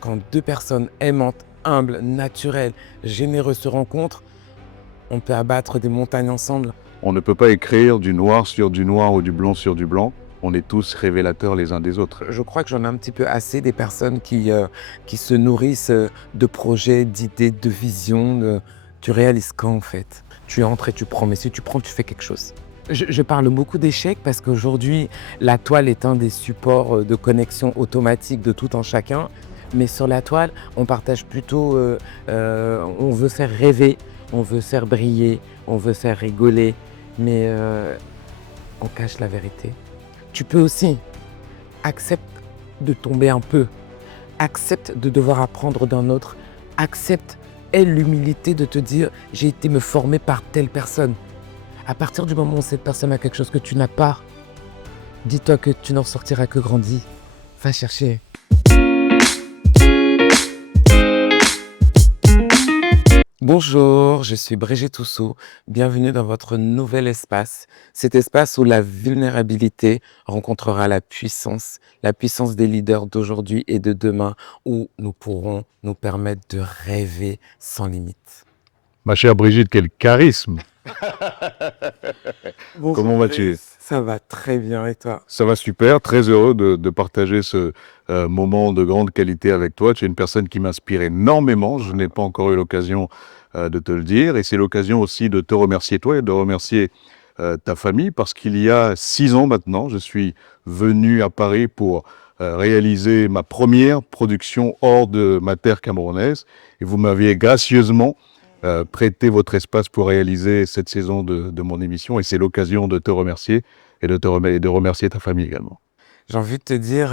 Quand deux personnes aimantes, humbles, naturelles, généreuses se rencontrent, on peut abattre des montagnes ensemble. On ne peut pas écrire du noir sur du noir ou du blanc sur du blanc. On est tous révélateurs les uns des autres. Je crois que j'en ai un petit peu assez des personnes qui se nourrissent de projets, d'idées, de visions. Tu réalises quand en fait? Tu entres et tu prends, mais si tu prends, tu fais quelque chose. Je parle beaucoup d'échecs parce qu'aujourd'hui, la toile est un des supports de connexion automatique de tout en chacun. Mais sur la toile, on partage plutôt, on veut faire rêver, on veut faire briller, on veut faire rigoler, mais on cache la vérité. Tu peux aussi, accepte de tomber un peu, accepte de devoir apprendre d'un autre, accepte, aie l'humilité de te dire j'ai été me former par telle personne. À partir du moment où cette personne a quelque chose que tu n'as pas, dis-toi que tu n'en sortiras que grandi. Va chercher. Bonjour, je suis Brigitte Housseau. Bienvenue dans votre nouvel espace. Cet espace où la vulnérabilité rencontrera la puissance des leaders d'aujourd'hui et de demain, où nous pourrons nous permettre de rêver sans limite. Ma chère Brigitte, quel charisme! Bonjour, Comment vas-tu? ça va très bien et toi? Ça va super, très heureux de partager ce moment de grande qualité avec toi. Tu es une personne qui m'inspire énormément. Je n'ai pas encore eu l'occasion de te le dire. Et c'est l'occasion aussi de te remercier toi et de remercier ta famille parce qu'il y a 6 ans maintenant, je suis venu à Paris pour réaliser ma première production hors de ma terre camerounaise. Et vous m'aviez gracieusement prêté votre espace pour réaliser cette saison de mon émission. Et c'est l'occasion de te remercier et de remercier ta famille également. J'ai envie de te dire,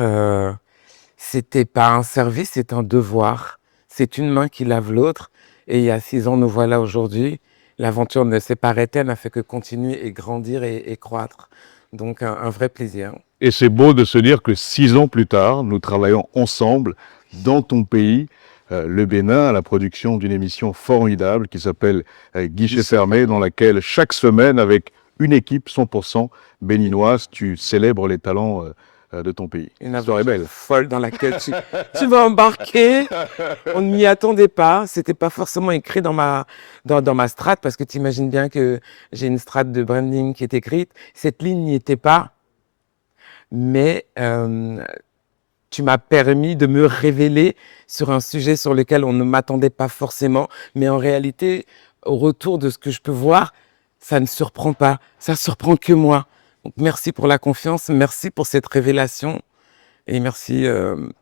c'était pas un service, c'est un devoir. C'est une main qui lave l'autre. Et il y a 6 ans, nous voilà aujourd'hui. L'aventure ne s'est pas arrêtée, elle n'a fait que continuer et grandir et croître. Donc un vrai plaisir. Et c'est beau de se dire que 6 ans plus tard, nous travaillons ensemble dans ton pays, le Bénin, à la production d'une émission formidable qui s'appelle Guichet fermé, dans laquelle chaque semaine, avec une équipe 100% béninoise, tu célèbres les talents de ton pays. Une L'histoire est aventure belle. folle dans laquelle tu vas embarquer. On ne m'y attendait pas. C'était pas forcément écrit dans ma strate parce que tu imagines bien que j'ai une strate de branding qui est écrite. Cette ligne n'y était pas. Mais tu m'as permis de me révéler sur un sujet sur lequel on ne m'attendait pas forcément. Mais en réalité, au retour de ce que je peux voir, ça ne surprend pas. Ça surprend que moi. Donc merci pour la confiance, merci pour cette révélation et merci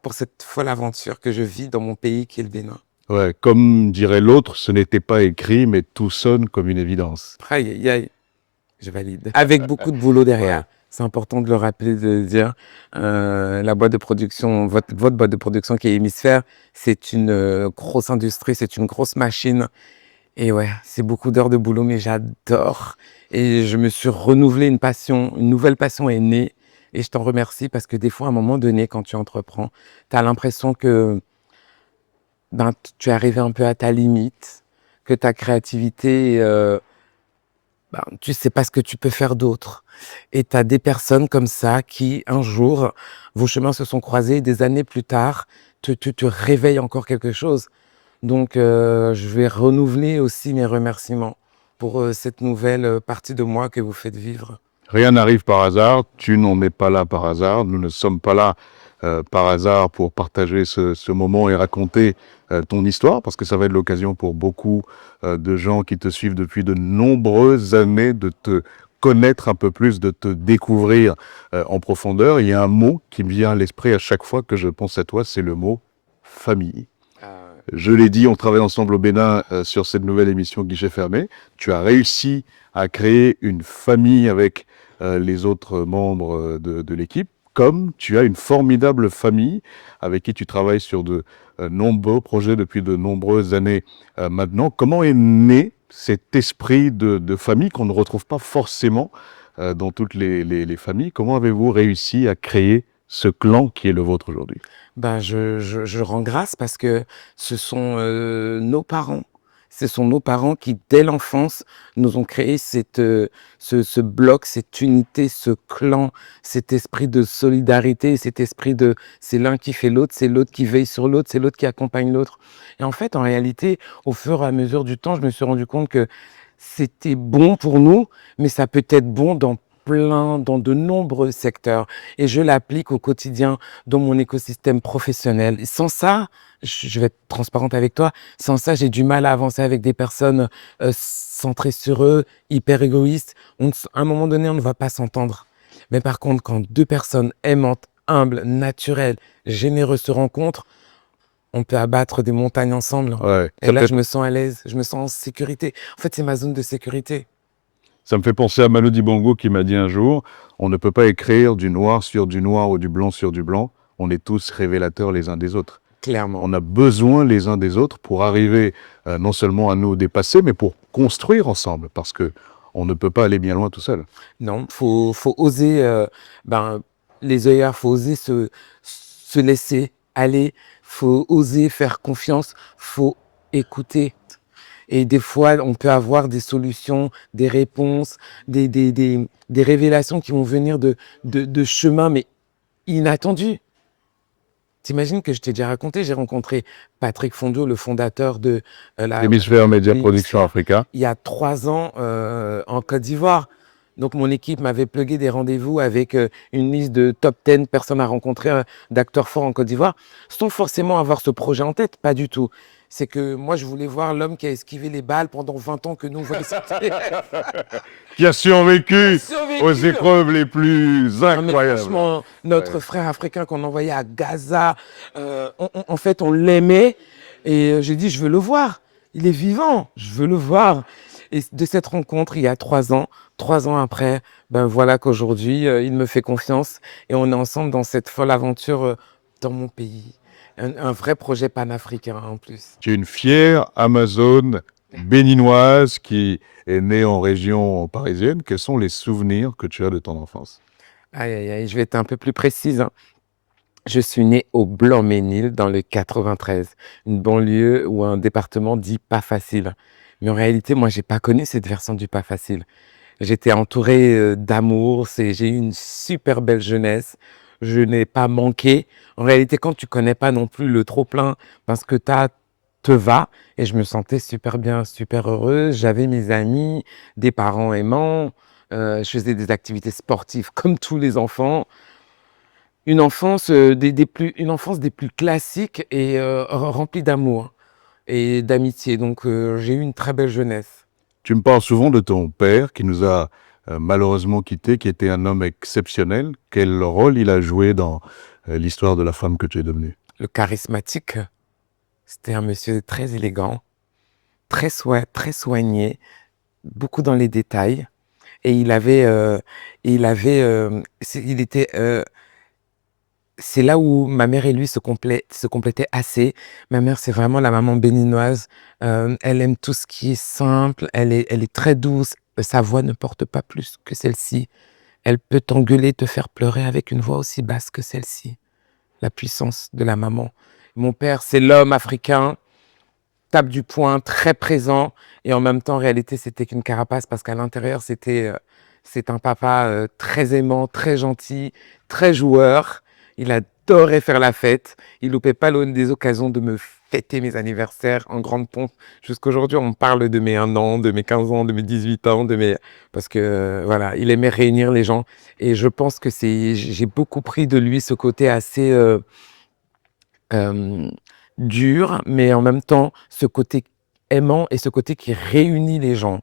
pour cette folle aventure que je vis dans mon pays qui est le Bénin. Ouais, comme dirait l'autre, ce n'était pas écrit, mais tout sonne comme une évidence. Aïe, aïe, aïe, je valide. Avec beaucoup de boulot derrière. C'est important de le rappeler, de le dire. La boîte de production, votre boîte de production qui est Hémisphère, c'est une grosse industrie, c'est une grosse machine. Et ouais, c'est beaucoup d'heures de boulot, mais j'adore. Et je me suis renouvelé une passion, une nouvelle passion est née. Et je t'en remercie parce que des fois, à un moment donné, quand tu entreprends, tu as l'impression que ben, tu es arrivé un peu à ta limite, que ta créativité, ben, tu sais pas ce que tu peux faire d'autre. Et tu as des personnes comme ça qui, un jour, vos chemins se sont croisés, des années plus tard, te réveillent encore quelque chose. Donc, je vais renouveler aussi mes remerciements pour cette nouvelle partie de moi que vous faites vivre. Rien n'arrive par hasard, tu n'en es pas là par hasard, nous ne sommes pas là par hasard pour partager ce moment et raconter ton histoire, parce que ça va être l'occasion pour beaucoup de gens qui te suivent depuis de nombreuses années de te connaître un peu plus, de te découvrir en profondeur. Il y a un mot qui me vient à l'esprit à chaque fois que je pense à toi, c'est le mot famille. Je l'ai dit, on travaille ensemble au Bénin sur cette nouvelle émission Guichet fermé. Tu as réussi à créer une famille avec les autres membres de l'équipe, comme tu as une formidable famille avec qui tu travailles sur de nombreux projets depuis de nombreuses années maintenant. Comment est né cet esprit de famille qu'on ne retrouve pas forcément dans toutes les familles? Comment avez-vous réussi à créer ce clan qui est le vôtre aujourd'hui? Ben, je rends grâce parce que ce sont nos parents. ce sont nos parents qui, dès l'enfance, nous ont créé ce bloc, cette unité, ce clan, cet esprit de solidarité, cet esprit de c'est l'un qui fait l'autre, c'est l'autre qui veille sur l'autre, c'est l'autre qui accompagne l'autre. Et en fait, en réalité, au fur et à mesure du temps, je me suis rendu compte que c'était bon pour nous, mais ça peut être bon dans de nombreux secteurs. Et je l'applique au quotidien dans mon écosystème professionnel. Et sans ça, je vais être transparente avec toi, sans ça, j'ai du mal à avancer avec des personnes centrées sur eux, hyper égoïstes. À un moment donné, on ne va pas s'entendre. Mais par contre, quand deux personnes aimantes, humbles, naturelles, généreuses se rencontrent, on peut abattre des montagnes ensemble. Ouais. Et là, je me sens à l'aise, je me sens en sécurité. En fait, c'est ma zone de sécurité. Ça me fait penser à Manu Dibango qui m'a dit un jour, on ne peut pas écrire du noir sur du noir ou du blanc sur du blanc. On est tous révélateurs les uns des autres. Clairement. On a besoin les uns des autres pour arriver non seulement à nous dépasser, mais pour construire ensemble, parce que on ne peut pas aller bien loin tout seul. Non, faut oser, les œillards, faut oser se laisser aller, faut oser faire confiance, faut écouter. Et des fois, on peut avoir des solutions, des réponses, des révélations qui vont venir de chemins, mais inattendus. T'imagines que je t'ai déjà raconté, j'ai rencontré Patrick Fondio, le fondateur de la Hémisphère Média Production Hémisphère, Africa. il y a 3 ans en Côte d'Ivoire. Donc mon équipe m'avait plugué des rendez-vous avec une liste de top 10 personnes à rencontrer, d'acteurs forts en Côte d'Ivoire, sans forcément avoir ce projet en tête, pas du tout. C'est que moi, je voulais voir l'homme qui a esquivé les balles pendant 20 ans que nous, on voulait Qui a survécu aux survécu. épreuves les plus Non, mais incroyables. franchement, notre frère africain qu'on envoyait à Gaza, en fait, on l'aimait. Et j'ai dit, je veux le voir. Il est vivant, je veux le voir. Et de cette rencontre, il y a 3 ans après, ben voilà qu'aujourd'hui, il me fait confiance et on est ensemble dans cette folle aventure dans mon pays. Un vrai projet panafricain en plus. Tu es une fière Amazone béninoise qui est née en région parisienne. Quels sont les souvenirs que tu as de ton enfance? Aïe, aïe, aïe, je vais être un peu plus précise, hein. Je suis né au Blanc-Ménil dans le 93, une banlieue ou un département dit pas facile. Mais en réalité, moi, j'ai pas connu cette version du pas facile. J'étais entouré d'amour, j'ai eu une super belle jeunesse. Je n'ai pas manqué. En réalité, quand tu connais pas non plus le trop-plein, parce que tu te va, et je me sentais super bien, super heureuse. J'avais mes amis, des parents aimants, je faisais des activités sportives comme tous les enfants. Une enfance, une enfance des plus classiques et remplie d'amour et d'amitié. Donc j'ai eu une très belle jeunesse. Tu me parles souvent de ton père qui nous a malheureusement quittés, qui était un homme exceptionnel. Quel rôle il a joué dans l'histoire de la femme que tu es devenue? Le charismatique, c'était un monsieur très élégant, très soigné, beaucoup dans les détails et il était, c'est là où ma mère et lui se complétaient assez. Ma mère, c'est vraiment la maman béninoise, elle aime tout ce qui est simple, elle est très douce, sa voix ne porte pas plus que celle-ci. Elle peut t'engueuler, te faire pleurer avec une voix aussi basse que celle-ci. La puissance de la maman. Mon père, c'est l'homme africain, tape du poing, très présent et en même temps, en réalité, c'était qu'une carapace parce qu'à l'intérieur, c'est un papa, très aimant, très gentil, très joueur. Il adorait faire la fête. Il loupait pas des occasions de me fêter mes anniversaires en grande pompe. Jusqu'aujourd'hui, on parle de mes 1 an, de mes 15 ans, de mes 18 ans, parce que, voilà, il aimait réunir les gens et je pense que j'ai beaucoup pris de lui ce côté assez, Hem, dur, mais en même temps, ce côté aimant et ce côté qui réunit les gens.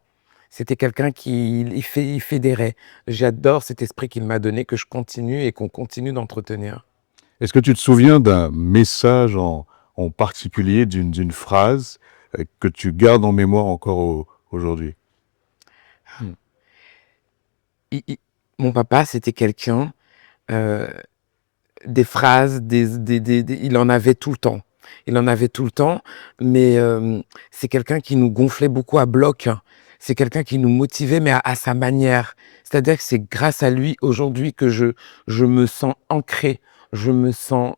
C'était quelqu'un qui il fédérait. J'adore cet esprit qu'il m'a donné, que je continue et qu'on continue d'entretenir. Est-ce que tu te souviens d'un message en particulier, d'une phrase que tu gardes en mémoire encore aujourd'hui? Mmh. I Mon papa, c'était quelqu'un, heu, des phrases, des il en avait tout le temps. Il en avait tout le temps, mais c'est quelqu'un qui nous gonflait beaucoup à bloc. C'est quelqu'un qui nous motivait, mais à sa manière. C'est-à-dire que c'est grâce à lui aujourd'hui que je me sens ancré, je me sens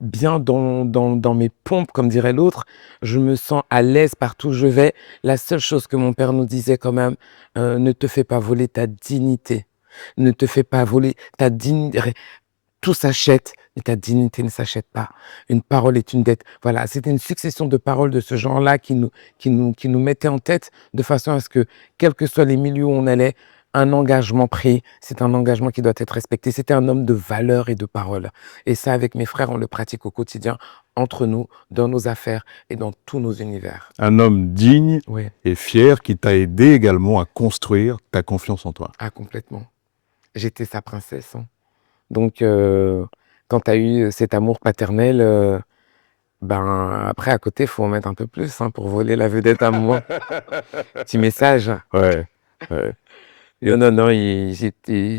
bien dans mes pompes, comme dirait l'autre. Je me sens à l'aise partout où je vais. La seule chose que mon père nous disait quand même, ne te fais pas voler ta dignité. Ne te fais pas voler ta dignité. Tout s'achète, mais ta dignité ne s'achète pas. Une parole est une dette. Voilà, c'était une succession de paroles de ce genre-là qui nous mettait en tête de façon à ce que, quels que soient les milieux où on allait, un engagement pris, c'est un engagement qui doit être respecté. C'était un homme de valeur et de parole. Et ça, avec mes frères, on le pratique au quotidien, entre nous, dans nos affaires et dans tous nos univers. Un homme digne Oui, et fier qui t'a aidé également à construire ta confiance en toi. ah, complètement. J'étais sa princesse, hein. Donc, quand tu as eu cet amour paternel, ben, après, à côté, il faut en mettre un peu plus, hein, pour voler la vedette à un moment. Petit message. Ouais, ouais. Non, non, non,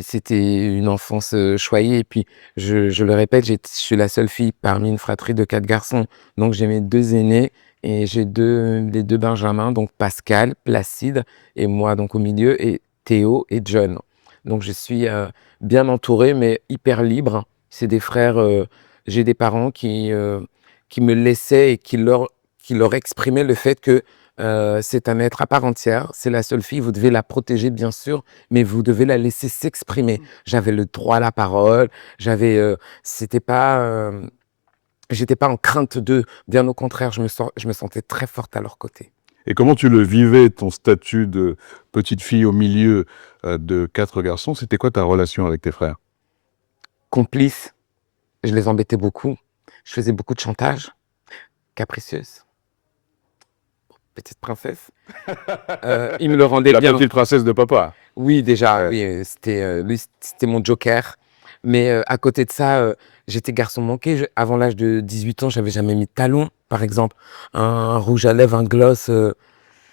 c'était une enfance choyée. Et puis, je le répète, je suis la seule fille parmi une fratrie de 4 garçons. Donc, j'ai mes 2 aînés et j'ai les 2 benjamins, donc Pascal, Placide et moi, donc au milieu, et Théo et John. Donc, je suis bien entouré, mais hyper libre. C'est des frères, j'ai des parents qui me laissaient et qui leur exprimaient le fait que c'est un être à part entière. C'est la seule fille, vous devez la protéger, bien sûr, mais vous devez la laisser s'exprimer. J'avais le droit à la parole, c'était pas, j'étais pas en crainte d'eux, bien au contraire, je me sentais très forte à leur côté. Et comment tu le vivais, ton statut de petite fille au milieu de 4 garçons? C'était quoi ta relation avec tes frères? Complice, je les embêtais beaucoup, je faisais beaucoup de chantage, capricieuse, petite princesse. Ils me le rendaient La bien. petite princesse de papa. Oui, déjà, Ouais. oui, lui, c'était mon joker. Mais à côté de ça, j'étais garçon manqué. Avant l'âge de 18 ans, j'avais jamais mis de talons, par exemple. Un rouge à lèvres, un gloss,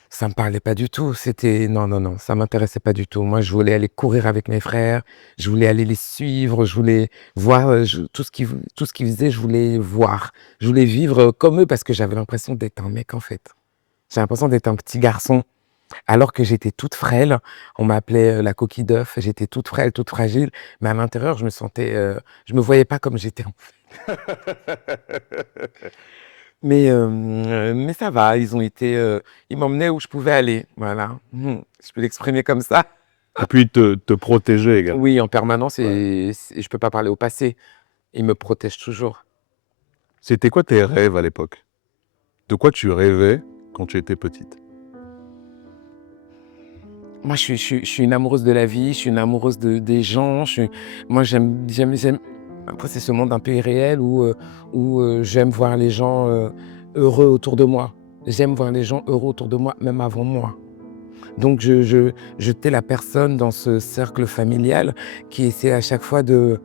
ça me parlait pas du tout. Non, non, non, ça m'intéressait pas du tout. Moi, je voulais aller courir avec mes frères, je voulais aller les suivre, je voulais voir tout ce qu'ils faisaient, je voulais voir. Je voulais vivre comme eux parce que j'avais l'impression d'être un mec, en fait. J'ai l'impression d'être un petit garçon. Alors que j'étais toute frêle, on m'appelait, la coquille d'œuf, j'étais toute frêle, toute fragile, mais à l'intérieur, je me voyais pas comme j'étais. Mais ça va, ils m'emmenaient où je pouvais aller, voilà. Je peux l'exprimer comme ça. Et puis te protéger également. Oui, en permanence Ouais. et je peux pas parler au passé. Ils me protègent toujours. C'était quoi tes rêves à l'époque? De quoi tu rêvais quand tu étais petite? Moi, je suis une amoureuse de la vie, je suis une amoureuse des gens, moi, j'aime. Après, c'est ce monde un peu irréel où j'aime voir les gens heureux autour de moi. J'aime voir les gens heureux autour de moi, même avant moi. Donc, j'étais la personne dans ce cercle familial qui essaie à chaque fois de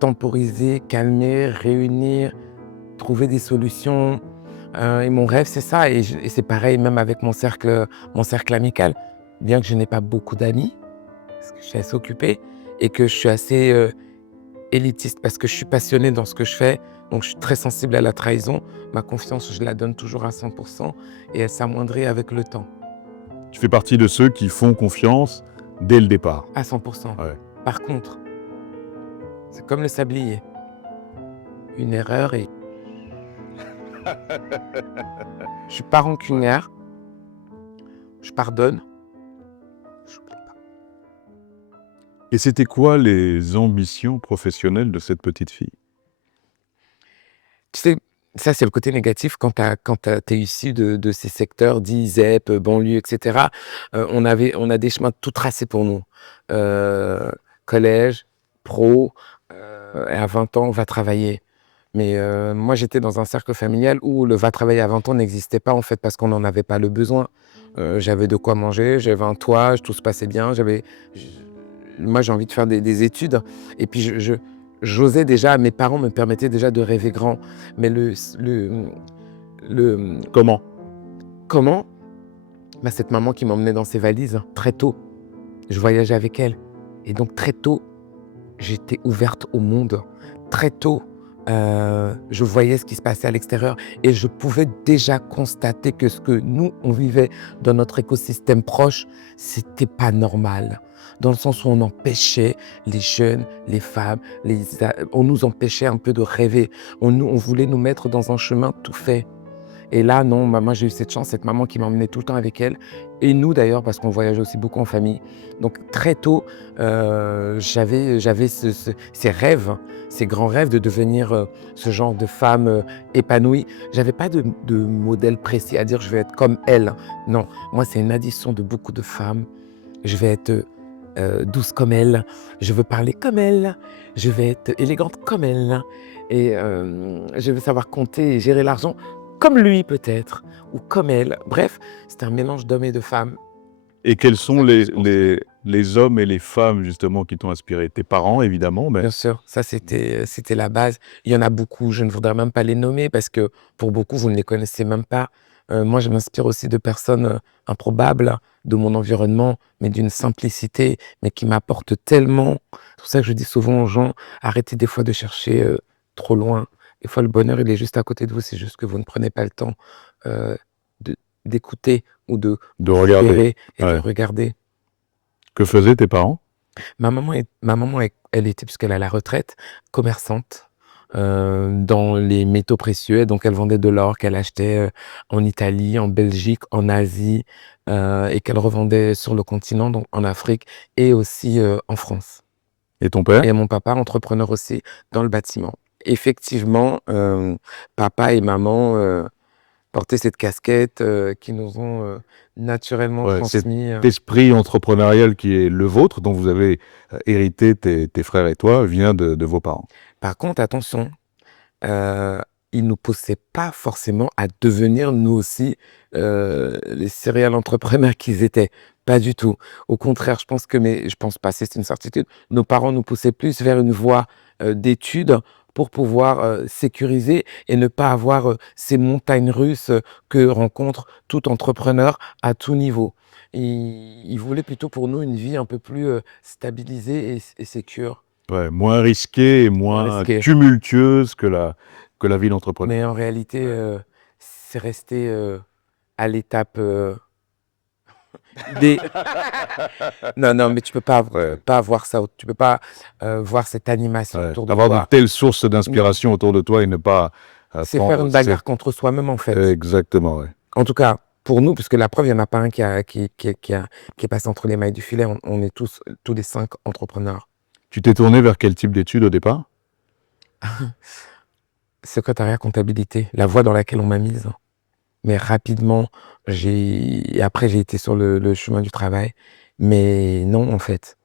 temporiser, calmer, réunir, trouver des solutions. Et mon rêve, c'est ça. Et c'est pareil même avec mon cercle amical. Bien que je n'ai pas beaucoup d'amis, parce que je suis assez occupée et que je suis assez élitiste parce que je suis passionnée dans ce que je fais, donc je suis très sensible à la trahison. Ma confiance, je la donne toujours à 100% et elle s'amoindrit avec le temps, Tu fais partie de ceux qui font confiance dès le départ. à 100%. Ouais. Par contre, c'est comme le sablier. Une erreur et je suis pas rancunière, je pardonne. J'oublie pas. Et c'était quoi les ambitions professionnelles de cette petite fille? Tu sais, ça, c'est le côté négatif quand tu es issu de ces secteurs dits ZEP, banlieue, et cetera. On a des chemins tout tracés pour nous. Heu, collège, pro, et à 20 ans, on va travailler. Mais moi, j'étais dans un cercle familial où le va travailler à 20 ans n'existait pas, en fait, parce qu'on n'en avait pas le besoin. J'avais de quoi manger, j'avais un toit, tout se passait bien, j moi, j'ai envie de faire des études et puis j'osais déjà, mes parents me permettaient déjà de rêver grand. Mais le Comment? comment? Bah, cette maman qui m'emmenait dans ses valises très tôt. Je voyageais avec elle et donc très tôt, j'étais ouverte au monde. Très tôt, je voyais ce qui se passait à l'extérieur et je pouvais déjà constater que ce que nous, on vivait dans notre écosystème proche, c'était pas normal. dans le sens où on empêchait les jeunes, les femmes, on nous empêchait un peu de rêver. On voulait nous mettre dans un chemin tout fait. Et là, non, moi j'ai eu cette chance, cette maman qui m'emmenait tout le temps avec elle. Et nous d'ailleurs, parce qu'on voyageait aussi beaucoup en famille. Donc très tôt, j'avais ces rêves, ces grands rêves de devenir ce genre de femme épanouie. J'avais pas de modèle précis à dire je vais être comme elle. Non, moi c'est une addition de beaucoup de femmes. Je vais être douce comme elle, je veux parler comme elle, je vais être élégante comme elle, et je veux savoir compter et gérer l'argent comme lui peut-être, ou comme elle. Bref, c'est un mélange d'hommes et de femmes. Et quels C'est sont ça que je pense. les hommes et les femmes justement qui t'ont inspiré? Tes parents évidemment, mais Bien sûr, ça c'était la base. Il y en a beaucoup, je ne voudrais même pas les nommer parce que pour beaucoup, vous ne les connaissez même pas. Moi, je m'inspire aussi de personnes improbables de mon environnement, mais d'une simplicité, mais qui m'apportent tellement. C'est pour ça que je dis souvent aux gens, arrêtez des fois de chercher trop loin. Des fois, le bonheur, il est juste à côté de vous, c'est juste que vous ne prenez pas le temps euh, de- d'écouter ou de de regarder. repérer et de Ouais. regarder. Que faisaient tes parents? Elle était, puisqu'elle est à la retraite, commerçante dans les métaux précieux. Donc elle vendait de l'or qu'elle achetait en Italie, en Belgique, en Asie, et qu'elle revendait sur le continent, donc en Afrique et aussi en France. Et ton père? Et mon papa, entrepreneur aussi dans le bâtiment. Effectivement, papa et maman portaient cette casquette qui nous ont naturellement Ouais, cet transmis. esprit entrepreneurial qui est le vôtre, dont vous avez hérité tes frères et toi, vient de vos parents. Par contre, attention, Heu, ils nous poussaient pas forcément à devenir nous aussi, les serial entrepreneurs qu'ils étaient. Pas du tout. Au contraire, je pense pas, c'est une certitude. Nos parents nous poussaient plus vers une voie, d'études pour pouvoir, sécuriser et ne pas avoir, ces montagnes russes, que rencontre tout entrepreneur à tout niveau. Ils voulaient plutôt pour nous une vie un peu plus, stabilisée et sécure, Ouais, moins risquée et moins moins risquée. tumultueuse que la vie d'entrepreneur. Mais en réalité, c'est resté, à l'étape, idée. Non, non, mais tu peux Ouais, pas voir ça, tu peux pas, voir cette animation ouais. autour de Avoir de toi. telles sources Non, d'inspiration autour de toi et ne pas c'est faire prendre une cette... bagarre contre soi-même, en fait. Exactement, ouais. En tout cas, pour nous, puisque la preuve, il y en a pas un qui est passé entre les mailles du filet. On est tous les 5 entrepreneurs. Tu t'es tourné vers quel type d'études au départ? Secrétariat, comptabilité, la voie dans laquelle on m'a mise. Mais rapidement, après j'ai été sur le chemin du travail, mais non, en fait.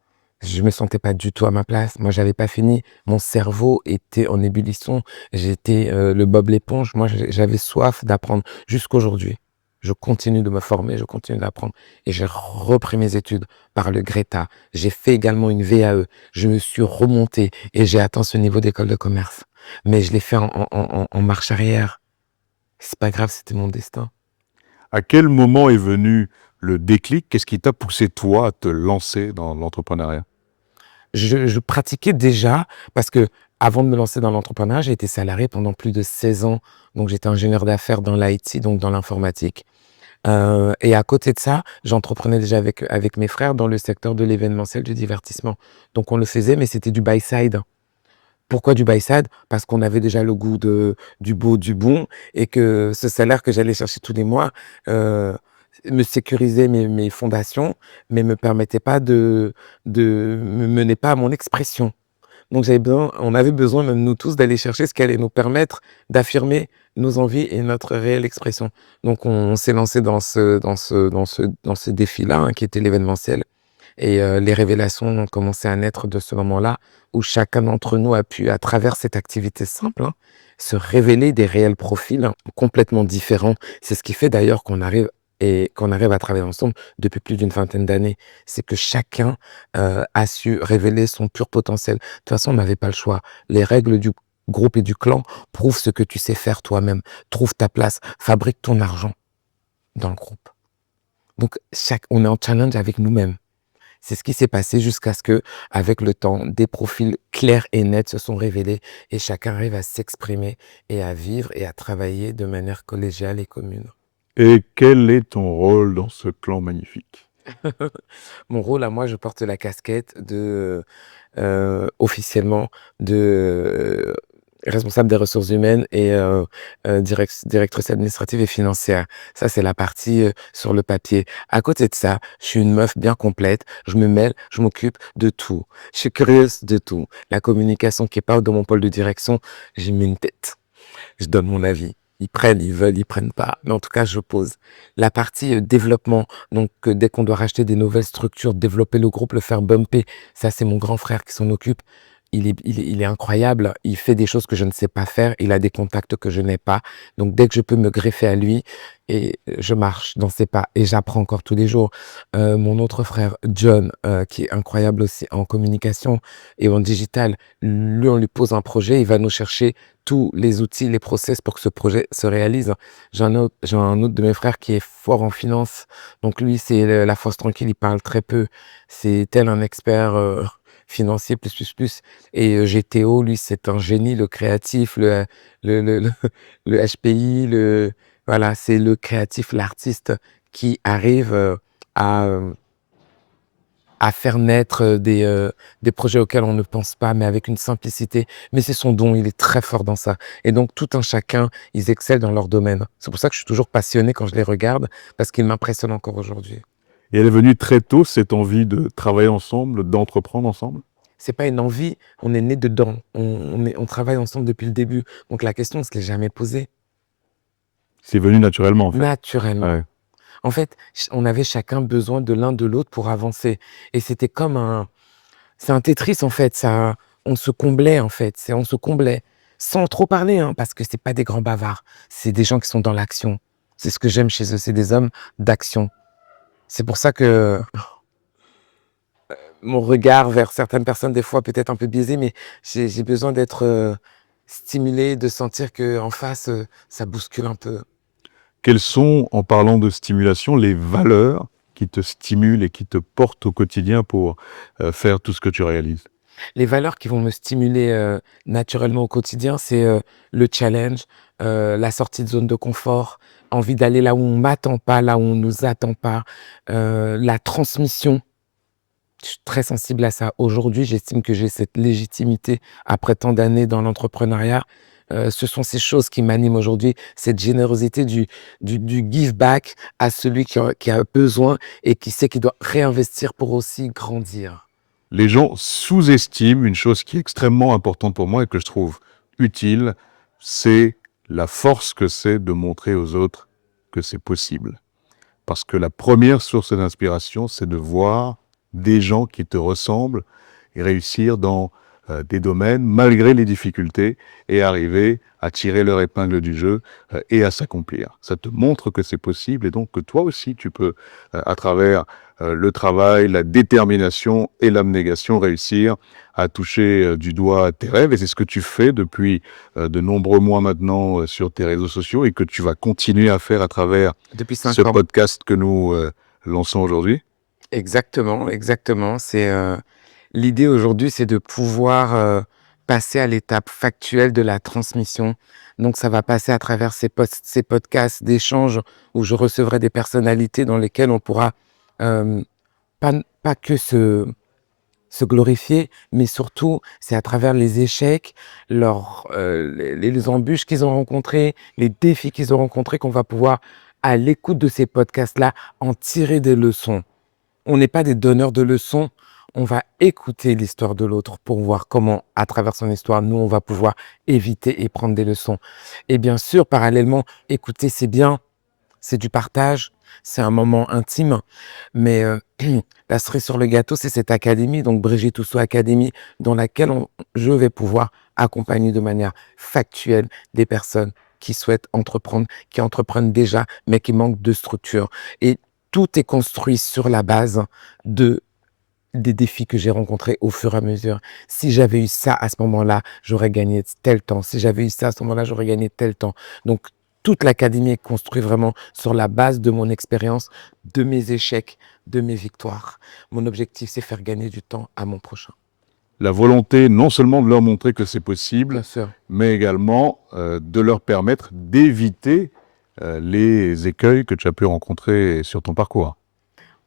Je me sentais pas du tout à ma place. Moi, j'avais pas fini. Mon cerveau était en ébullition. J'étais, le Bob l'éponge. Moi, j'avais soif d'apprendre jusqu'aujourd'hui. Je continue de me former, je continue d'apprendre et j'ai repris mes études par le Greta. J'ai fait également une VAE. Je me suis remonté et j'ai atteint ce niveau d'école de commerce. Mais je l'ai fait en marche arrière. C'est pas grave, c'était mon destin. À quel moment est venu le déclic? Qu'est-ce qui t'a poussé, toi, à te lancer dans l'entrepreneuriat? Je pratiquais déjà parce que avant de me lancer dans l'entrepreneuriat, j'ai été salarié pendant plus de 16 ans. Donc j'étais ingénieur d'affaires dans l'IT, donc dans l'informatique. Et à côté de ça, j'entreprenais déjà avec mes frères dans le secteur de l'événementiel, du divertissement. Donc on le faisait, mais c'était du buy side. Pourquoi du buy side? Parce qu'on avait déjà le goût du beau, du bon et que ce salaire que j'allais chercher tous les mois, heu, me sécurisait mes fondations, mais me permettait pas de me menait pas à mon expression. Donc on avait besoin, même nous tous, d'aller chercher ce qui allait nous permettre d'affirmer nos envies et notre réelle expression. Donc on s'est lancé dans ce défi-là, hein, qui était l'événementiel. Et les révélations ont commencé à naître de ce moment-là, où chacun d'entre nous a pu, à travers cette activité simple, hein, se révéler des réels profils complètement différents. C'est ce qui fait d'ailleurs qu'on arrive à travailler ensemble depuis plus d'une vingtaine d'années. C'est que chacun, a su révéler son pur potentiel. De toute façon, on n'avait pas le choix. Les règles du groupe et du clan prouvent ce que tu sais faire toi-même. Trouve ta place, fabrique ton argent dans le groupe. Donc on est en challenge avec nous-mêmes. C'est ce qui s'est passé jusqu'à ce que, avec le temps, des profils clairs et nets se sont révélés et chacun arrive à s'exprimer et à vivre et à travailler de manière collégiale et commune. Et quel est ton rôle dans ce clan magnifique? Mon rôle à moi, je porte la casquette officiellement de responsable des ressources humaines et directrice administrative et financière. Ça, c'est la partie, sur le papier. À côté de ça, je suis une meuf bien complète. Je me mêle, je m'occupe de tout. Je suis curieuse de tout. La communication qui est pas dans mon pôle de direction, j'y mets une tête. Je donne mon avis. Ils prennent, ils veulent, ils prennent pas. Mais en tout cas, je pose. La partie développement, donc dès qu'on doit racheter des nouvelles structures, développer le groupe, le faire bumper, ça c'est mon grand frère qui s'en occupe. Il est incroyable. Il fait des choses que je ne sais pas faire. Il a des contacts que je n'ai pas. Donc dès que je peux me greffer à lui, et je marche dans ses pas et j'apprends encore tous les jours. Mon autre frère, John, qui est incroyable aussi en communication et en digital, lui, on lui pose un projet, il va nous chercher tous les outils, les process pour que ce projet se réalise. J'ai un autre de mes frères qui est fort en finance. Donc lui, c'est la force tranquille, il parle très peu. C'est tel un expert financier, plus, plus, plus. Et j'ai Théo, lui, c'est un génie, le créatif, le, le HPI, voilà, c'est le créatif, l'artiste qui arrive à, euh, à faire naître des projets auxquels on ne pense pas, mais avec une simplicité. Mais c'est son don, il est très fort dans ça. Et donc, tout un chacun, ils excellent dans leur domaine. C'est pour ça que je suis toujours passionné quand je les regarde, parce qu'ils m'impressionnent encore aujourd'hui. Et elle est venue très tôt, cette envie de travailler ensemble, d'entreprendre ensemble? C'est pas une envie, on est né dedans. On travaille ensemble depuis le début. Donc, la question, on ne se l'est jamais posée. C'est venu naturellement, en fait. Naturellement. Ouais. En fait, on avait chacun besoin de l'un de l'autre pour avancer. Et c'était comme c'est un Tetris en fait, ça on se comblait en fait, on se comblait. Sans trop parler, hein, parce que c'est pas des grands bavards, c'est des gens qui sont dans l'action. C'est ce que j'aime chez eux, c'est des hommes d'action. C'est pour ça que mon regard vers certaines personnes, des fois, peut être un peu biaisé, mais j'ai besoin d'être, stimulé, de sentir qu'en face, ça bouscule un peu. Quelles sont, en parlant de stimulation, les valeurs qui te stimulent et qui te portent au quotidien pour faire tout ce que tu réalises? Les valeurs qui vont me stimuler, naturellement au quotidien, c'est, le challenge, la sortie de zone de confort, envie d'aller là où on m'attend pas, là où on nous attend pas, la transmission. Je suis très sensible à ça. Aujourd'hui, j'estime que j'ai cette légitimité après tant d'années dans l'entrepreneuriat. Ce sont ces choses qui m'animent aujourd'hui, cette générosité du give back à celui qui a besoin et qui sait qu'il doit réinvestir pour aussi grandir. Les gens sous-estiment une chose qui est extrêmement importante pour moi et que je trouve utile, c'est la force que c'est de montrer aux autres que c'est possible. Parce que la première source d'inspiration, c'est de voir des gens qui te ressemblent et réussir dans des domaines malgré les difficultés et arriver à tirer leur épingle du jeu et à s'accomplir. Ça te montre que c'est possible et donc que toi aussi tu peux, à travers le travail, la détermination et l'abnégation, réussir à toucher du doigt tes rêves. Et c'est ce que tu fais depuis de nombreux mois maintenant sur tes réseaux sociaux et que tu vas continuer à faire à travers Depuis ce 5 ans. podcast que nous lançons aujourd'hui. Exactement, exactement. L'idée aujourd'hui, c'est de pouvoir, passer à l'étape factuelle de la transmission. Donc ça va passer à travers ces podcasts d'échanges où je recevrai des personnalités dans lesquelles on pourra, hem, pas que se glorifier, mais surtout, c'est à travers les échecs, les embûches qu'ils ont rencontrées, les défis qu'ils ont rencontrés qu'on va pouvoir, à l'écoute de ces podcasts-là, en tirer des leçons. On n'est pas des donneurs de leçons, on va écouter l'histoire de l'autre pour voir comment, à travers son histoire, nous, on va pouvoir éviter et prendre des leçons. Et bien sûr, parallèlement, écouter, c'est bien, c'est du partage, c'est un moment intime, mais la cerise sur le gâteau, c'est cette académie, donc Brigitte Housseau Academy, dans laquelle je vais pouvoir accompagner de manière factuelle des personnes qui souhaitent entreprendre, qui entreprennent déjà, mais qui manquent de structure. Et tout est construit sur la base de des défis que j'ai rencontrés au fur et à mesure. Si j'avais eu ça à ce moment-là, j'aurais gagné tel temps. Si j'avais eu ça à ce moment-là, j'aurais gagné tel temps. Donc, toute l'académie est construite vraiment sur la base de mon expérience, de mes échecs, de mes victoires. Mon objectif, c'est faire gagner du temps à mon prochain. La volonté non seulement de leur montrer que c'est possible, Bien sûr. mais également de leur permettre d'éviter les écueils que tu as pu rencontrer sur ton parcours.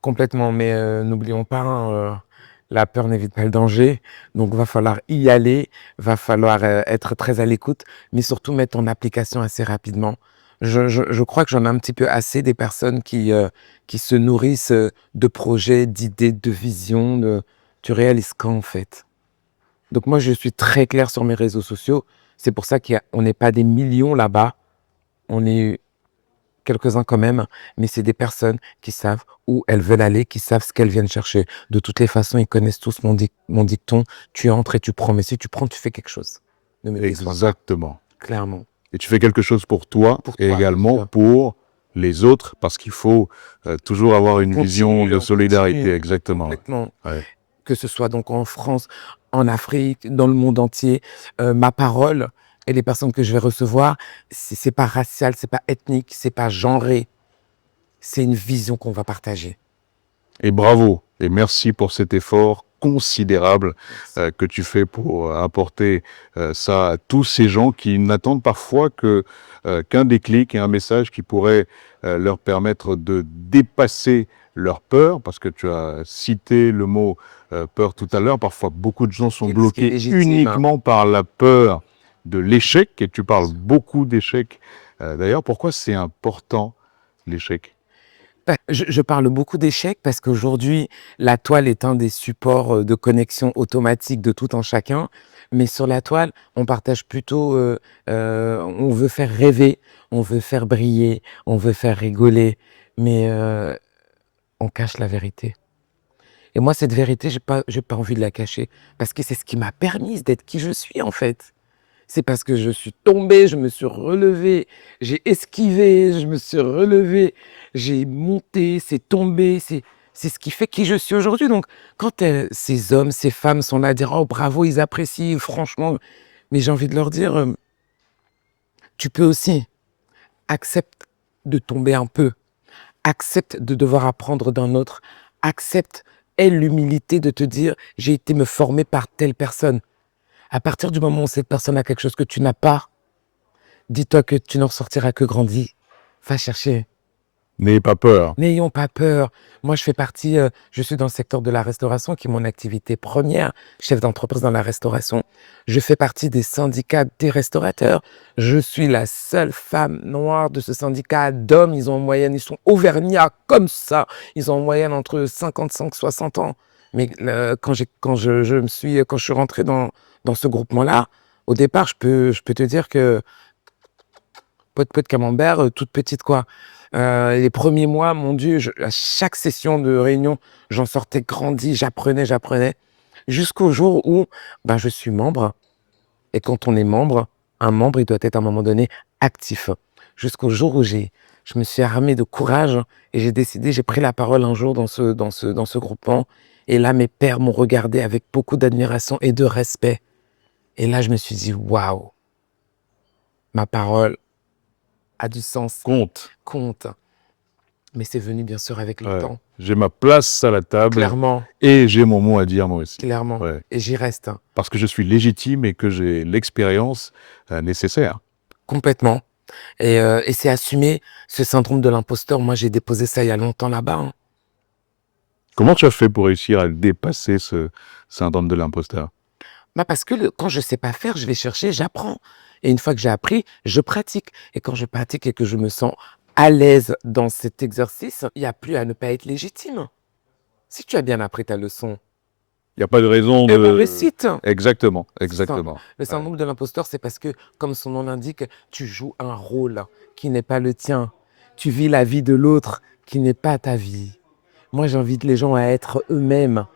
Complètement, mais n'oublions pas, hein, la peur n'évite pas le danger, donc va falloir y aller, va falloir, être très à l'écoute, mais surtout mettre en application assez rapidement. Je crois que j'en ai un petit peu assez des personnes qui se nourrissent, de projets, d'idées, de visions, tu réalises quand, en fait? Donc moi, je suis très clair sur mes réseaux sociaux. C'est pour ça on n'est pas des millions là-bas, on est quelques-uns quand même, mais c'est des personnes qui savent où elles veulent aller, qui savent ce qu'elles viennent chercher. De toutes les façons, ils connaissent tous mon dicton: «Tu entres et tu prends», mais si tu prends, tu fais quelque chose. Ne me déçois pas, Exactement. clairement. Et tu fais quelque chose pour toi Pour et toi, bien également sûr. pour les autres, parce qu'il faut toujours avoir une vision de On continue, solidarité. Exactement. complètement. Ouais. Que ce soit donc en France, en Afrique, dans le monde entier, ma parole et les personnes que je vais recevoir, c'est pas racial, c'est pas ethnique, c'est pas genré. C'est une vision qu'on va partager. Et bravo, et merci pour cet effort considérable Merci. que tu fais pour apporter ça à tous ces gens qui n'attendent parfois qu'un déclic et un message qui pourrait leur permettre de dépasser leur peur, parce que tu as cité le mot peur tout à l'heure. Parfois, beaucoup de gens sont Ce qui est bloqués légitime, hein. uniquement par la peur de l'échec, et tu parles beaucoup d'échecs. D'ailleurs, pourquoi c'est important, l'échec? Bah, je parle beaucoup d'échecs parce qu'aujourd'hui, la toile est un des supports, de connexion automatique de tout un chacun. Mais sur la toile, on partage plutôt, on veut faire rêver, on veut faire briller, on veut faire rigoler, mais on cache la vérité. Et moi, cette vérité, j'ai pas envie de la cacher parce que c'est ce qui m'a permise d'être qui je suis, en fait. C'est parce que je suis tombée, je me suis relevée, j'ai esquivé, je me suis relevée, j'ai monté, c'est tombé, c'est ce qui fait qui je suis aujourd'hui. Donc quand, ces hommes, ces femmes sont là à dire: «Oh bravo», ils apprécient franchement, mais j'ai envie de leur dire, «Tu peux aussi, accepte de tomber un peu, accepte de devoir apprendre d'un autre, accepte, aie l'humilité de te dire: "J'ai été me former par telle personne"». À partir du moment où cette personne a quelque chose que tu n'as pas, dis-toi que tu n'en sortiras que grandi. Va chercher. N'ayez pas peur. N'ayons pas peur. Moi, je fais partie, je suis dans le secteur de la restauration qui est mon activité première, chef d'entreprise dans la restauration. Je fais partie des syndicats des restaurateurs. Je suis la seule femme noire de ce syndicat d'hommes. Ils ont en moyenne, ils sont auvergnats comme ça. Ils ont en moyenne entre 55 60 ans. Mais quand je suis rentré dans ce groupement-là, au départ, je peux te dire que pot de camembert, toute petite quoi. Les premiers mois, mon Dieu, à chaque session de réunion, j'en sortais grandi, j'apprenais, jusqu'au jour où, ben, je suis membre et quand on est membre, un membre, il doit être à un moment donné actif. Jusqu'au jour où je me suis armé de courage et j'ai pris la parole un jour dans ce groupement et là, mes pairs m'ont regardé avec beaucoup d'admiration et de respect et là, je me suis dit: «Waouh, ma parole a du sens, Compte. compte». Mais c'est venu bien sûr avec le Ouais. temps. J'ai ma place à la table Clairement, et j'ai mon mot à dire moi aussi. clairement Ouais. et j'y reste, hein, Parce que je suis légitime et que j'ai l'expérience nécessaire. complètement et c'est assumer ce syndrome de l'imposteur. Moi, j'ai déposé ça il y a longtemps là-bas, hein. Comment tu as fait pour réussir à dépasser ce syndrome de l'imposteur? Bah, parce que quand je sais pas faire, je vais chercher, j'apprends et une fois que j'ai appris, je pratique et quand je pratique et que je me sens à l'aise dans cet exercice, il y a plus à ne pas être légitime. Si tu as bien appris ta leçon, Il n'y a pas de raison eh ben, de... récite! Exactement, C'est ça. exactement. Le Ouais. syndrome de l'imposteur, c'est parce que, comme son nom l'indique, tu joues un rôle qui n'est pas le tien. Tu vis la vie de l'autre qui n'est pas ta vie. Moi, j'invite les gens à être eux-mêmes.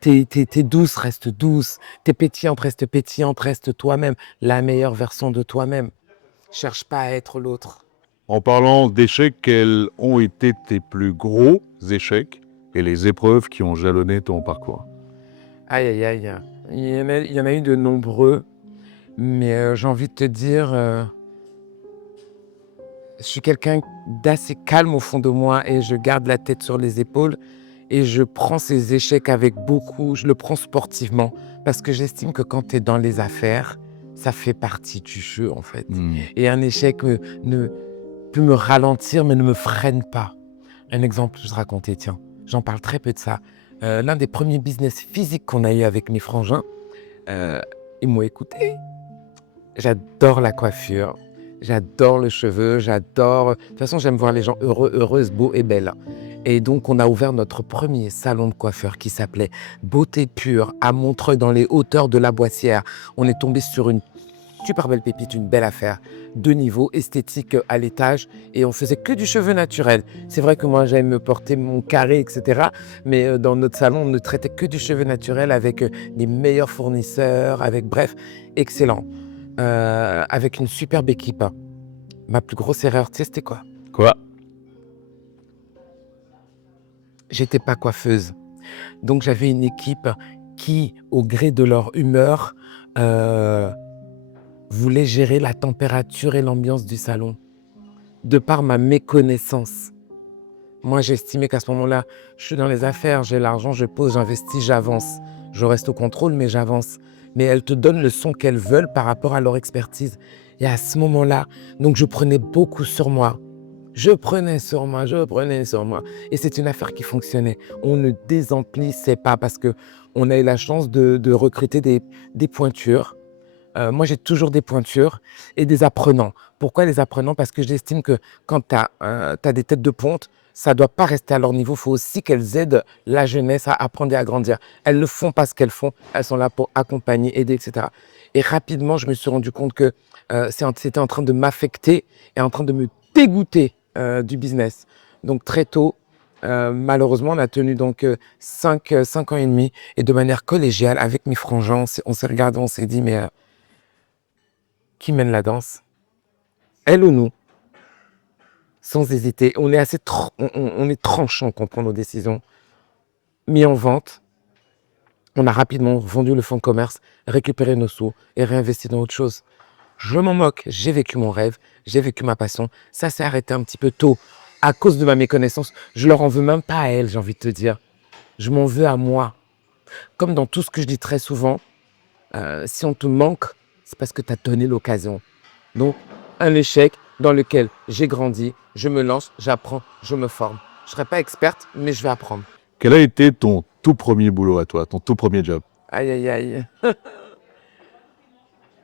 T'es douce, reste douce. T'es pétillante, reste toi-même. La meilleure version de toi-même. Cherche pas à être l'autre. En parlant d'échecs, quels ont été tes plus gros échecs et les épreuves qui ont jalonné ton parcours? Aïe, aïe, aïe. Il y en a eu de nombreux, mais j'ai envie de te dire, je suis quelqu'un d'assez calme au fond de moi et je garde la tête sur les épaules et je prends ces échecs avec je le prends sportivement parce que j'estime que quand tu es dans les affaires, ça fait partie du jeu en fait. Et un échec ne peut me ralentir mais ne me freine pas. Un exemple, je te racontais, tiens. J'en parle très peu de ça. L'un des premiers business physiques qu'on a eu avec mes frangins, ils m'ont écouté. J'adore la coiffure, j'adore le cheveu, de toute façon, j'aime voir les gens heureux, heureuses, beaux et belles. Et donc, on a ouvert notre premier salon de coiffeur qui s'appelait Beauté Pure à Montreuil, dans les hauteurs de la Boissière. On est tombé sur une super belle pépite, une belle affaire. 2 niveaux, esthétique à l'étage, et on faisait que du cheveu naturel. C'est vrai que moi, j'aime me porter mon carré, etc. Mais dans notre salon, on ne traitait que du cheveu naturel avec les meilleurs fournisseurs, bref, excellent. Avec une superbe équipe. Ma plus grosse erreur, tu sais, c'était quoi? Quoi? J'étais pas coiffeuse. Donc, j'avais une équipe qui, au gré de leur humeur, voulait gérer la température et l'ambiance du salon. De par ma méconnaissance. Moi, j'estimais qu'à ce moment-là, je suis dans les affaires, j'ai l'argent, je pose, j'investis, j'avance. Je reste au contrôle, mais j'avance. Mais elles te donnent le son qu'elles veulent par rapport à leur expertise. Et à ce moment-là, donc je prenais beaucoup sur moi. Je prenais sur moi. Et c'est une affaire qui fonctionnait. On ne désemplissait pas parce qu'on a eu la chance de recruter des pointures. Moi, j'ai toujours des pointures et des apprenants. Pourquoi les apprenants? Parce que j'estime que quand tu as des têtes de ponte, ça ne doit pas rester à leur niveau. Il faut aussi qu'elles aident la jeunesse à apprendre et à grandir. Elles ne font pas ce qu'elles font. Elles sont là pour accompagner, aider, etc. Et rapidement, je me suis rendu compte que c'était en train de m'affecter et en train de me dégoûter du business. Donc très tôt, malheureusement, on a tenu donc 5 ans et demi, et de manière collégiale avec mes frangins, on s'est regardé, on s'est dit, mais qui mène la danse? Elle ou nous? Sans hésiter. On est tranchant quand on prend nos décisions. Mis en vente, on a rapidement vendu le fonds de commerce, récupéré nos sous et réinvesti dans autre chose. Je m'en moque, j'ai vécu mon rêve, j'ai vécu ma passion. Ça s'est arrêté un petit peu tôt à cause de ma méconnaissance. Je leur en veux même pas à elles, j'ai envie de te dire. Je m'en veux à moi. Comme dans tout ce que je dis très souvent, si on te manque, c'est parce que tu as donné l'occasion. Donc, un échec dans lequel j'ai grandi, je me lance, j'apprends, je me forme. Je ne serai pas experte, mais je vais apprendre. Quel a été ton tout premier boulot à toi, ton tout premier job? Aïe, aïe, aïe.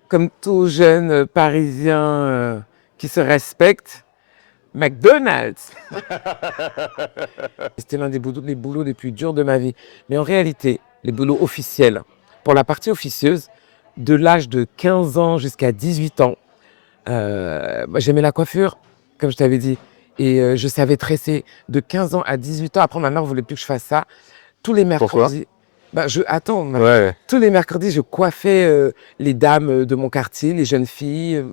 Comme tout jeune Parisien qui se respecte, McDonald's. C'était l'un des boulots les plus durs de ma vie. Mais en réalité, les boulots officiels, pour la partie officieuse, de l'âge de 15 ans jusqu'à 18 ans, moi, j'aimais la coiffure, comme je t'avais dit. Et je savais tresser de 15 ans à 18 ans. Après, ma mère ne voulait plus que je fasse ça. Tous les Pourquoi? mercredis. Attends, Ouais. tous les mercredis, je coiffais les dames de mon quartier, les jeunes filles,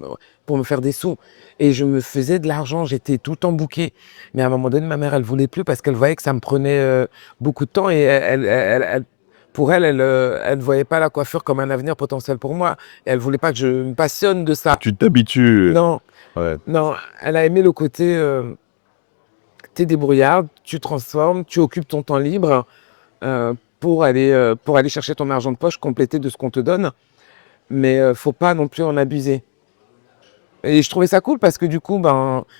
pour me faire des sous. Et je me faisais de l'argent, j'étais tout le temps booké. Mais à un moment donné, ma mère, elle ne voulait plus parce qu'elle voyait que ça me prenait beaucoup de temps. Et pour elle, elle ne voyait pas la coiffure comme un avenir potentiel pour moi. Et elle ne voulait pas que je me passionne de ça. Tu t'habitues. Non, Ouais. non, elle a aimé le côté t'es débrouillarde, tu transformes, tu occupes ton temps libre pour aller chercher ton argent de poche, compléter de ce qu'on te donne. Mais faut pas non plus en abuser. Et je trouvais ça cool parce que du coup,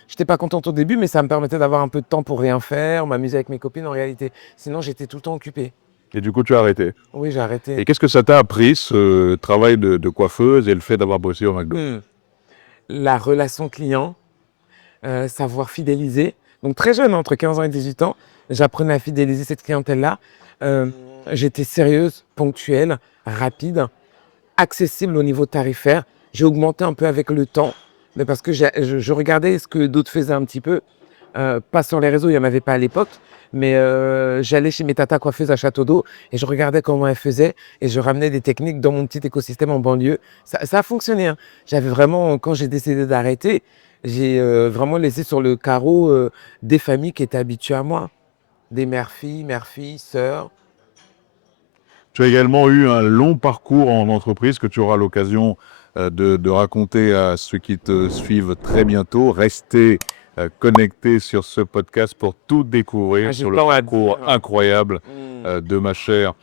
j'étais pas contente au début, mais ça me permettait d'avoir un peu de temps pour rien faire, m'amuser avec mes copines en réalité. Sinon, j'étais tout le temps occupée. Et du coup, tu as arrêté. Oui, j'ai arrêté. Et qu'est-ce que ça t'a appris, ce travail de coiffeuse et le fait d'avoir bossé au McDo? La relation client, savoir fidéliser. Donc très jeune, entre 15 ans et 18 ans, j'apprenais à fidéliser cette clientèle-là. J'étais sérieuse, ponctuelle, rapide, accessible au niveau tarifaire. J'ai augmenté un peu avec le temps, mais parce que je regardais ce que d'autres faisaient un petit peu. Pas sur les réseaux, il n'y en avait pas à l'époque, mais j'allais chez mes tatas coiffeuses à Château d'Eau et je regardais comment elles faisaient et je ramenais des techniques dans mon petit écosystème en banlieue. Ça a fonctionné, hein. J'avais vraiment, quand j'ai décidé d'arrêter, j'ai vraiment laissé sur le carreau des familles qui étaient habituées à moi. Des mères-filles, sœurs. Tu as également eu un long parcours en entreprise que tu auras l'occasion de raconter à ceux qui te suivent très bientôt. Restez connectés sur ce podcast pour tout découvrir sur le parcours incroyable de ma chère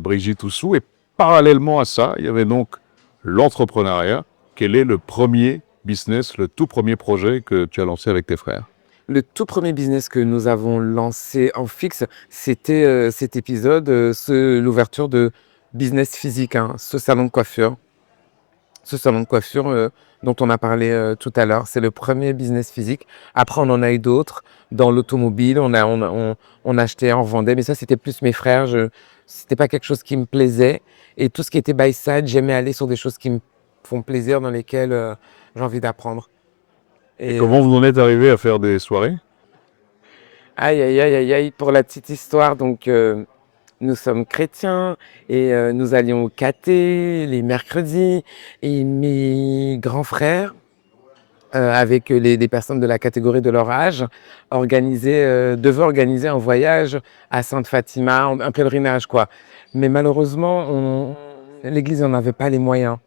Brigitte Oussou. Et parallèlement à ça, il y avait donc l'entrepreneuriat. Quel est le premier business, le tout premier projet que tu as lancé avec tes frères? Le tout premier business que nous avons lancé en fixe, c'était cet épisode, l'ouverture de business physique, hein, ce salon de coiffure. Ce salon de coiffure dont on a parlé tout à l'heure, c'est le premier business physique. Après, on en a eu d'autres dans l'automobile. On achetait, on revendait, mais ça, c'était plus mes frères. C'était pas quelque chose qui me plaisait. Et tout ce qui était by side, j'aimais aller sur des choses qui me font plaisir, dans lesquelles j'ai envie d'apprendre. Et comment vous en êtes arrivé à faire des soirées? Aïe, aïe, aïe, aïe, aïe, pour la petite histoire, donc nous sommes chrétiens et nous allions au caté les mercredis et mes grands frères, avec les personnes de la catégorie de leur âge, devaient organiser un voyage à Sainte Fatima, un pèlerinage quoi. Mais malheureusement, l'église n'en avait pas les moyens.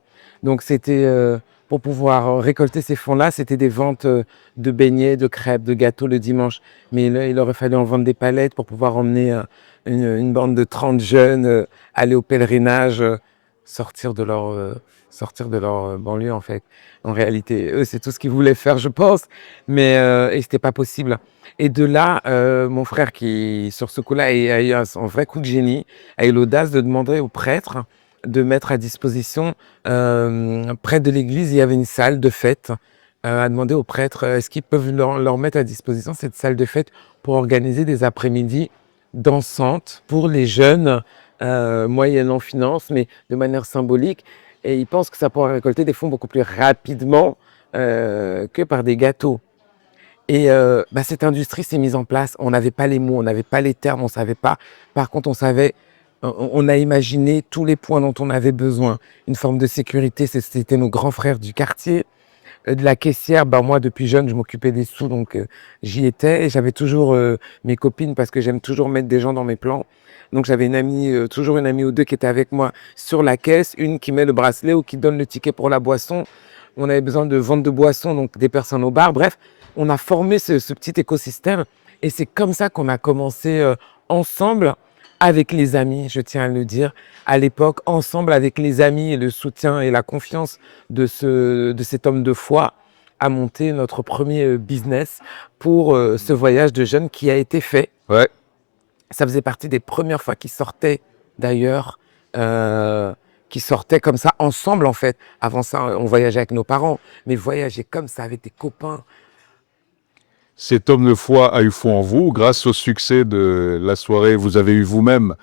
Donc c'était pour pouvoir récolter ces fonds-là, c'était des ventes de beignets, de crêpes, de gâteaux le dimanche. Mais là, il aurait fallu en vendre des palettes pour pouvoir emmener une bande de 30 jeunes aller au pèlerinage, sortir de leur banlieue en fait. En réalité, eux, c'est tout ce qu'ils voulaient faire, je pense, mais et c'était pas possible. Et de là, mon frère qui, sur ce coup-là, a eu un vrai coup de génie, a eu l'audace de demander au prêtre de mettre à disposition, près de l'église, il y avait une salle de fête, a demandé aux prêtres, est-ce qu'ils peuvent leur mettre à disposition cette salle de fête pour organiser des après-midi dansantes pour les jeunes, moyennant finance, mais de manière symbolique. Et ils pensent que ça pourra récolter des fonds beaucoup plus rapidement que par des gâteaux. Et cette industrie s'est mise en place. On n'avait pas les mots, on n'avait pas les termes, on ne savait pas. Par contre, on a imaginé tous les points dont on avait besoin. Une forme de sécurité, c'était nos grands frères du quartier. De la caissière, moi, depuis jeune, je m'occupais des sous, donc j'y étais. Et j'avais toujours mes copines, parce que j'aime toujours mettre des gens dans mes plans. Donc j'avais toujours une amie ou deux qui était avec moi sur la caisse, une qui met le bracelet ou qui donne le ticket pour la boisson. On avait besoin de vente de boissons, donc des personnes au bar. Bref, on a formé ce petit écosystème. Et c'est comme ça qu'on a commencé ensemble avec les amis, je tiens à le dire. À l'époque, ensemble avec les amis et le soutien et la confiance de cet homme de foi, à monter notre premier business pour ce voyage de jeunes qui a été fait. Ouais. Ça faisait partie des premières fois qu'ils sortaient, d'ailleurs, qui sortaient comme ça ensemble en fait. Avant ça, on voyageait avec nos parents, mais voyager comme ça avec des copains. Cet homme de foi a eu foi en vous. Grâce au succès de la soirée, vous avez eu vous-même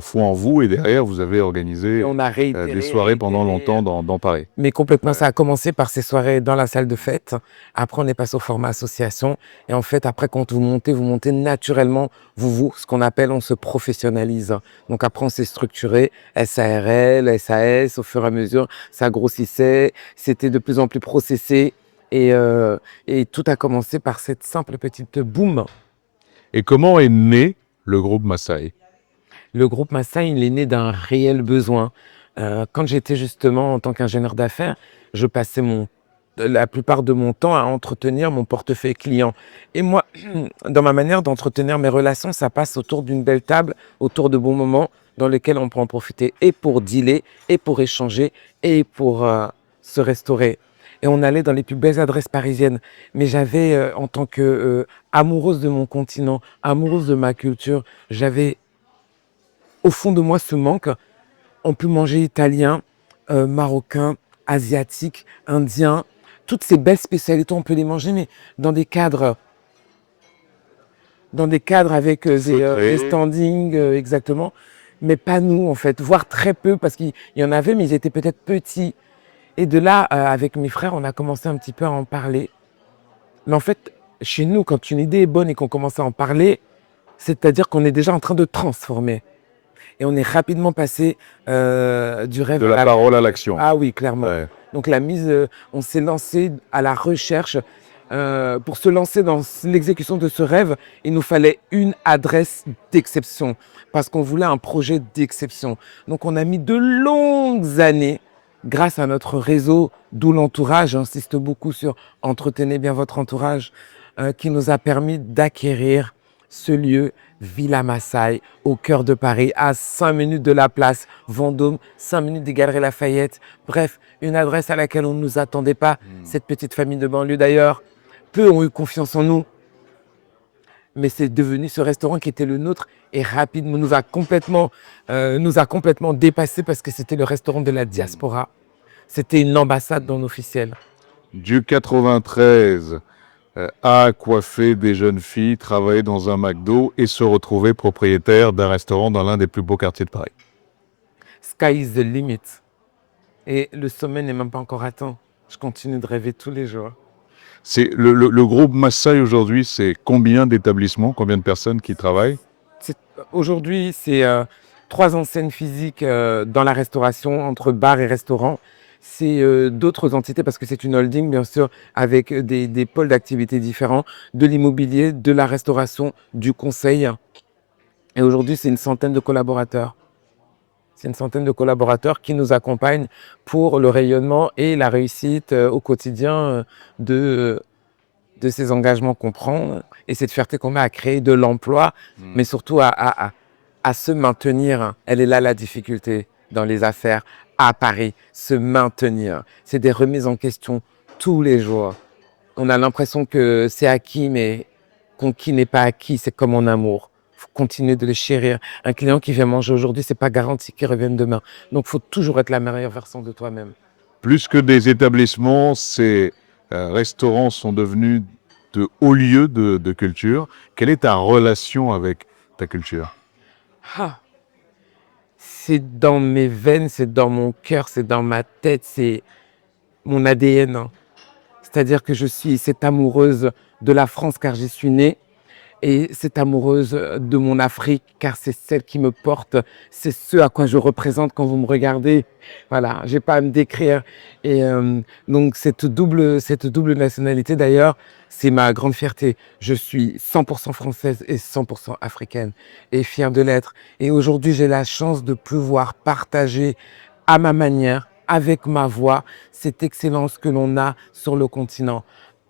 foi en vous. Et derrière, vous avez organisé Et on a réitéré, des soirées pendant longtemps dans Paris. Mais complètement, ça a commencé par ces soirées dans la salle de fête. Après, on est passé au format association. Et en fait, après, quand vous montez naturellement, ce qu'on appelle, on se professionnalise. Donc après, on s'est structuré, SARL, SAS, au fur et à mesure, ça grossissait, c'était de plus en plus processé. Et tout a commencé par cette simple petite boum. Et comment est né le groupe Maasai? Le groupe Maasai, il est né d'un réel besoin. Quand j'étais justement en tant qu'ingénieur d'affaires, je passais la plupart de mon temps à entretenir mon portefeuille client. Et moi, dans ma manière d'entretenir mes relations, ça passe autour d'une belle table, autour de bons moments dans lesquels on peut en profiter et pour dealer, et pour échanger, et pour se restaurer. Et on allait dans les plus belles adresses parisiennes. Mais j'avais, en tant que amoureuse de mon continent, amoureuse de ma culture, j'avais au fond de moi ce manque. On peut manger italien, marocain, asiatique, indien. Toutes ces belles spécialités, on peut les manger, mais dans des cadres avec des standings, exactement. Mais pas nous, en fait, voire très peu, parce qu'il y en avait, mais ils étaient peut-être petits. Et de là, avec mes frères, on a commencé un petit peu à en parler. Mais en fait, chez nous, quand une idée est bonne et qu'on commence à en parler, c'est-à-dire qu'on est déjà en train de transformer. Et on est rapidement passé du rêve De la parole à l'action. Ah oui, clairement. Ouais. Donc on s'est lancé à la recherche. Pour se lancer dans l'exécution de ce rêve, il nous fallait une adresse d'exception, parce qu'on voulait un projet d'exception. Donc on a mis de longues années, grâce à notre réseau, d'où l'entourage, j'insiste beaucoup sur entretenez bien votre entourage, qui nous a permis d'acquérir ce lieu, Villa Maasai, au cœur de Paris, à 5 minutes de la place Vendôme, 5 minutes des Galeries Lafayette. Bref, une adresse à laquelle on ne nous attendait pas. Cette petite famille de banlieue d'ailleurs, peu ont eu confiance en nous. mais c'est devenu ce restaurant qui était le nôtre et rapidement nous a complètement dépassé parce que c'était le restaurant de la diaspora. C'était une ambassade non officielle. Du 93 à coiffer des jeunes filles, travailler dans un McDo et se retrouver propriétaire d'un restaurant dans l'un des plus beaux quartiers de Paris. Sky is the limit. Et le sommet n'est même pas encore atteint. Je continue de rêver tous les jours. C'est le groupe Maasai aujourd'hui, c'est combien d'établissements, combien de personnes qui travaillent? Aujourd'hui, c'est 3 enseignes physiques dans la restauration, entre bar et restaurant. C'est d'autres entités, parce que c'est une holding, bien sûr, avec des pôles d'activité différents, de l'immobilier, de la restauration, du conseil. Et aujourd'hui, c'est une centaine de collaborateurs. C'est une centaine de collaborateurs qui nous accompagnent pour le rayonnement et la réussite au quotidien de ces engagements qu'on prend et cette fierté qu'on met à créer de l'emploi, mais surtout à se maintenir. Elle est là la difficulté dans les affaires à Paris, se maintenir. C'est des remises en question tous les jours. On a l'impression que c'est acquis, mais conquis n'est pas acquis, c'est comme en amour. Il faut continuer de le chérir. Un client qui vient manger aujourd'hui, c'est pas garanti qu'il revienne demain. Donc, il faut toujours être la meilleure version de toi-même. Plus que des établissements, ces restaurants sont devenus de hauts lieux de culture. Quelle est ta relation avec ta culture? Ah, c'est dans mes veines, c'est dans mon cœur, c'est dans ma tête, c'est mon ADN, hein. C'est-à-dire que je suis cette amoureuse de la France car j'y suis née et cette amoureuse de mon Afrique car c'est celle qui me porte, c'est ce à quoi je représente quand vous me regardez. Voilà, j'ai pas à me décrire. Et donc cette double nationalité d'ailleurs, c'est ma grande fierté. Je suis 100% française et 100% africaine et fière de l'être. Et aujourd'hui, j'ai la chance de pouvoir partager à ma manière, avec ma voix, cette excellence que l'on a sur le continent,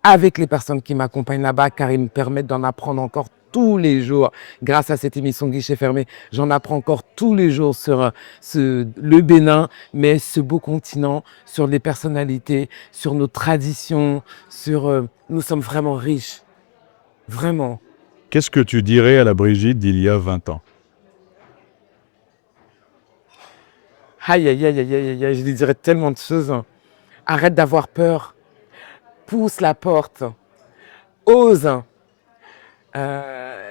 avec les personnes qui m'accompagnent là-bas, car ils me permettent d'en apprendre encore tous les jours. Grâce à cette émission Guichet fermé, j'en apprends encore tous les jours sur le Bénin, mais ce beau continent, sur les personnalités, sur nos traditions, nous sommes vraiment riches, vraiment. Qu'est-ce que tu dirais à la Brigitte d'il y a 20 ans? Aïe, aïe, aïe, aïe, aïe, aïe, je lui dirais tellement de choses. Arrête d'avoir peur, pousse la porte, ose.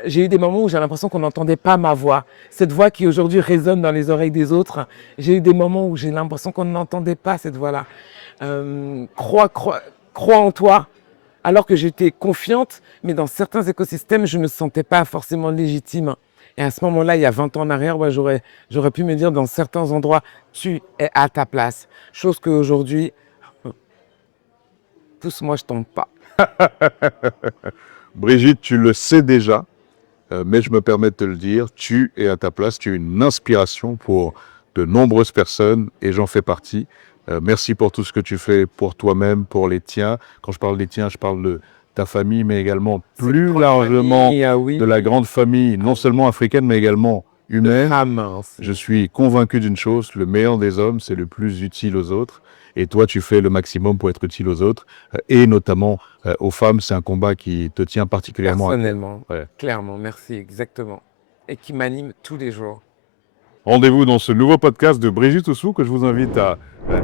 J'ai eu des moments où j'ai l'impression qu'on n'entendait pas ma voix. Cette voix qui aujourd'hui résonne dans les oreilles des autres. J'ai eu des moments où j'ai l'impression qu'on n'entendait pas cette voix-là. Crois en toi, alors que j'étais confiante, mais dans certains écosystèmes, je ne me sentais pas forcément légitime. Et à ce moment-là, il y a 20 ans en arrière, ouais, j'aurais pu me dire dans certains endroits, tu es à ta place. Chose qu'aujourd'hui, pousse-moi, je tombe pas. Brigitte, tu le sais déjà, mais je me permets de te le dire, tu es à ta place, tu es une inspiration pour de nombreuses personnes et j'en fais partie. Merci pour tout ce que tu fais pour toi-même, pour les tiens. Quand je parle des tiens, je parle de ta famille, mais également plus largement Oui. de la grande famille, non seulement africaine, mais également humaine. Mince. Je suis convaincu d'une chose, le meilleur des hommes, c'est le plus utile aux autres. Et toi, tu fais le maximum pour être utile aux autres, et notamment aux femmes. C'est un combat qui te tient particulièrement à cœur. Personnellement, Ouais. clairement, merci, exactement. Et qui m'anime tous les jours. Rendez-vous dans ce nouveau podcast de Brigitte Oussou que je vous invite à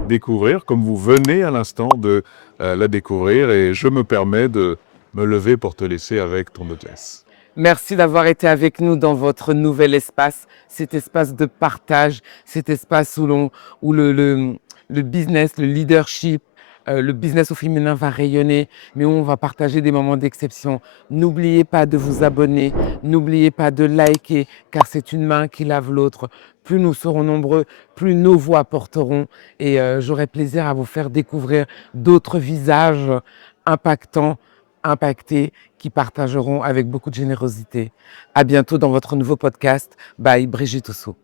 découvrir, comme vous venez à l'instant de la découvrir. Et je me permets de me lever pour te laisser avec ton hôtesse. Merci d'avoir été avec nous dans votre nouvel espace, cet espace de partage, cet espace où le business, le leadership, le business au féminin va rayonner, mais où on va partager des moments d'exception. N'oubliez pas de vous abonner, n'oubliez pas de liker, car c'est une main qui lave l'autre. Plus nous serons nombreux, plus nos voix porteront. Et j'aurai plaisir à vous faire découvrir d'autres visages impactants, impactés, qui partageront avec beaucoup de générosité. À bientôt dans votre nouveau podcast by Brigitte Oussou.